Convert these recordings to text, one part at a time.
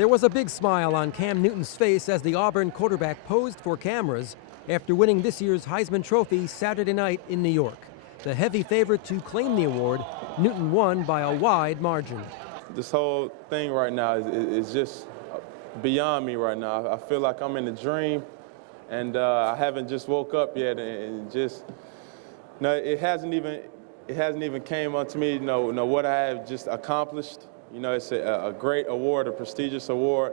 There was a big smile on Cam Newton's face as the Auburn quarterback posed for cameras after winning this year's Heisman Trophy Saturday night in New York. The heavy favorite to claim the award, Newton won by a wide margin. This whole thing right now is just beyond me right now. I feel like I'm in a dream, and I haven't just woke up yet, and just no, it hasn't even came onto me. What I have just accomplished. It's a great award, a prestigious award.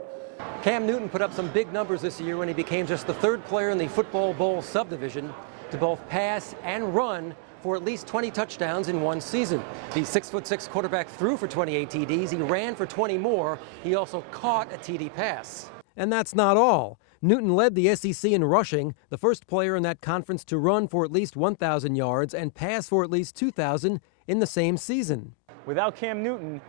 Cam Newton put up some big numbers this year when he became just the third player in the Football Bowl subdivision to both pass and run for at least 20 touchdowns in one season. The 6'6" quarterback threw for 28 TDs. He ran for 20 more. He also caught a TD pass. And that's not all. Newton led the SEC in rushing, the first player in that conference to run for at least 1,000 yards and pass for at least 2,000 in the same season. Without Cam Newton,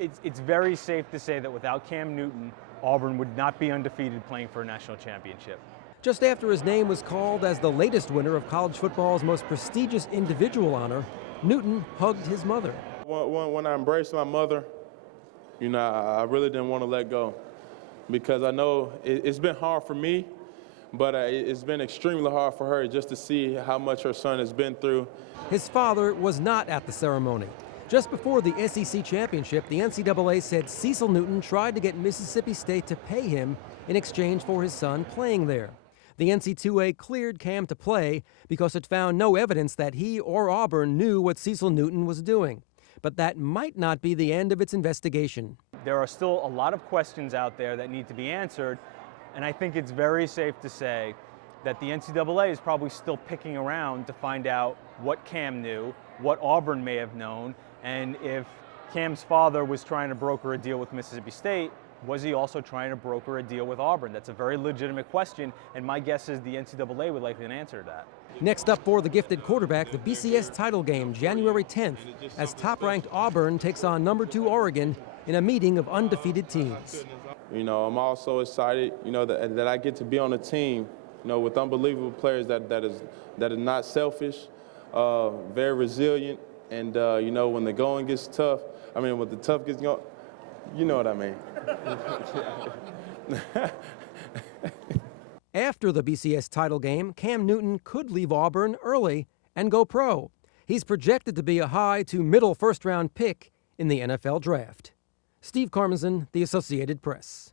it's very safe to say that without Cam Newton, Auburn would not be undefeated playing for a national championship. Just after his name was called as the latest winner of college football's most prestigious individual honor, Newton hugged his mother. When I embraced my mother, I really didn't want to let go, because I know it's been hard for me, but it's been extremely hard for her just to see how much her son has been through. His father was not at the ceremony. Just before the SEC championship, the NCAA said Cecil Newton tried to get Mississippi State to pay him in exchange for his son playing there. The NC2A cleared Cam to play because it found no evidence that he or Auburn knew what Cecil Newton was doing. But that might not be the end of its investigation. There are still a lot of questions out there that need to be answered, and I think it's very safe to say that the NCAA is probably still picking around to find out what Cam knew, what Auburn may have known, and if Cam's father was trying to broker a deal with Mississippi State, was he also trying to broker a deal with Auburn? That's a very legitimate question, and my guess is the NCAA would like an answer to that. Next up for the gifted quarterback, the BCS title game, January 10th, as top-ranked Auburn takes on number 2 Oregon in a meeting of undefeated teams. I'm also excited, that I get to be on a team, with unbelievable players that are not selfish, very resilient, and when the going gets tough, when the tough gets going, you know what I mean. After the BCS title game, Cam Newton could leave Auburn early and go pro. He's projected to be a high to middle first-round pick in the NFL draft. Steve Karmazin, The Associated Press.